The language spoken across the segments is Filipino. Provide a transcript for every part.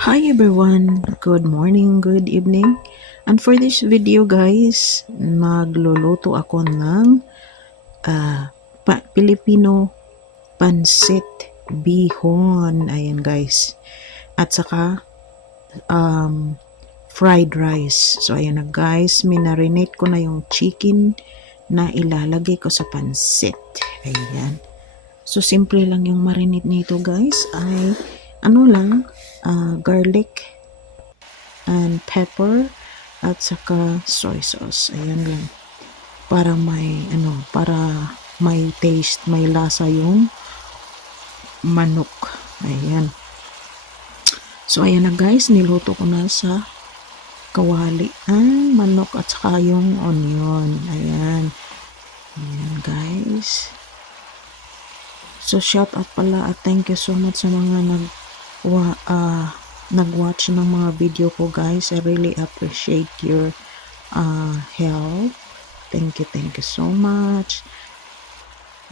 Hi everyone, good morning, good evening. And for this video guys, magluluto ako ng Filipino pansit bihon. Ayan guys. At saka fried rice. So ayan na guys, minarinate ko na yung chicken na ilalagay ko sa pansit. Ayan. So simple lang yung marinate nito guys, ay garlic and pepper at saka soy sauce. Ayan lang. Para may taste, may lasa yung manok. Ayan. So ayan na guys, niluto ko na sa kawali ang manok at saka yung onion. Ayan. Ayan guys. So shout out pala at thank you so much sa mga nag-watch ng mga video ko guys. I really appreciate your help. Thank you so much.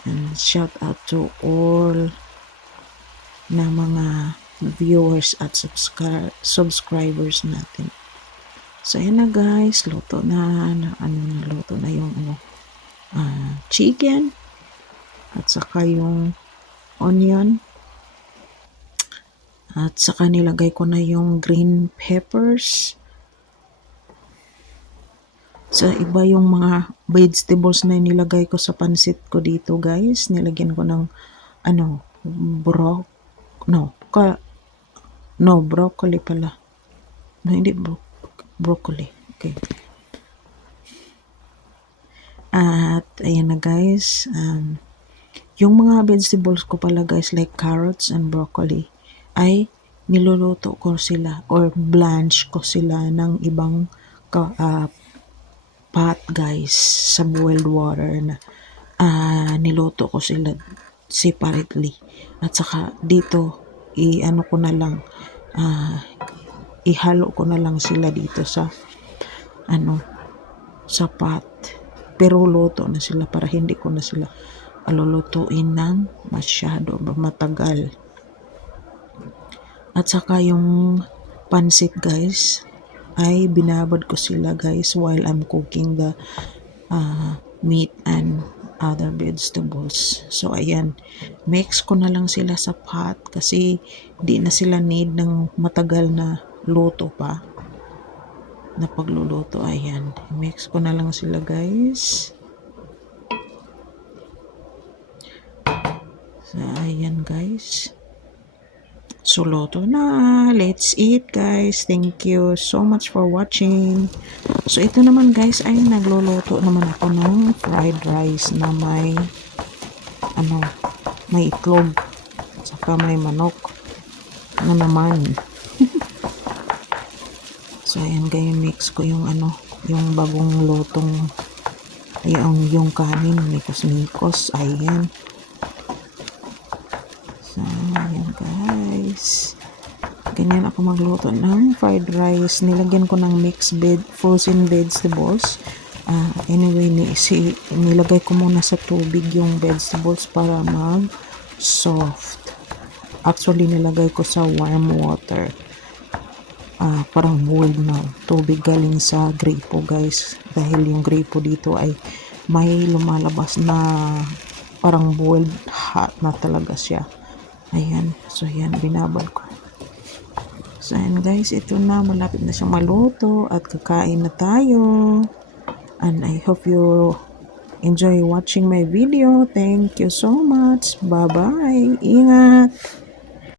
And shout out to all na mga viewers at subscribers natin. So ayan na guys, luto na yung chicken at saka yung onion. At saka nilagay ko na yung green peppers. So iba yung mga vegetables na nilagay ko sa pansit ko dito guys. Nilagyan ko ng broccoli pala. No, hindi broccoli. Okay. At ayan na guys. Yung mga vegetables ko pala guys like carrots and broccoli ay niluluto ko sila or blanch ko sila ng ibang pot guys sa boiled water na niluto ko sila separately. At saka dito ihalo ko na lang sila dito sa sa pot. Pero luto na sila para hindi ko na sila alulutuin ng masyado matagal. At saka yung pansit guys ay binabad ko sila guys while I'm cooking the meat and other vegetables. So ayan, mix ko na lang sila sa pot kasi di na sila need ng matagal na luto pa na pagluluto. Ayan, mix ko na lang sila guys. So ayan guys, so luto na. Let's eat guys. Thank you so much for watching. So ito naman guys ay nagluluto naman ako ng fried rice na may may itlog at saka may manok na naman. So ayan guys, mix ko yung yung bagong lutong yung kanin mikos. Ayan. So ayan guys, ganyan ako magluto ng fried rice. Nilagyan ko ng frozen vegetables. Anyway, nilagay ko muna sa tubig yung vegetables para mag soft. Actually nilagay ko sa warm water, parang boiled na tubig galing sa gripo guys, dahil yung gripo dito ay may lumalabas na parang boiled hot na talaga siya. Ayan, so ayan, binabal ko. So ayan guys, ito na, malapit na siyang maluto at kakain na tayo. And I hope you enjoy watching my video. Thank you so much. Bye bye. Ingat.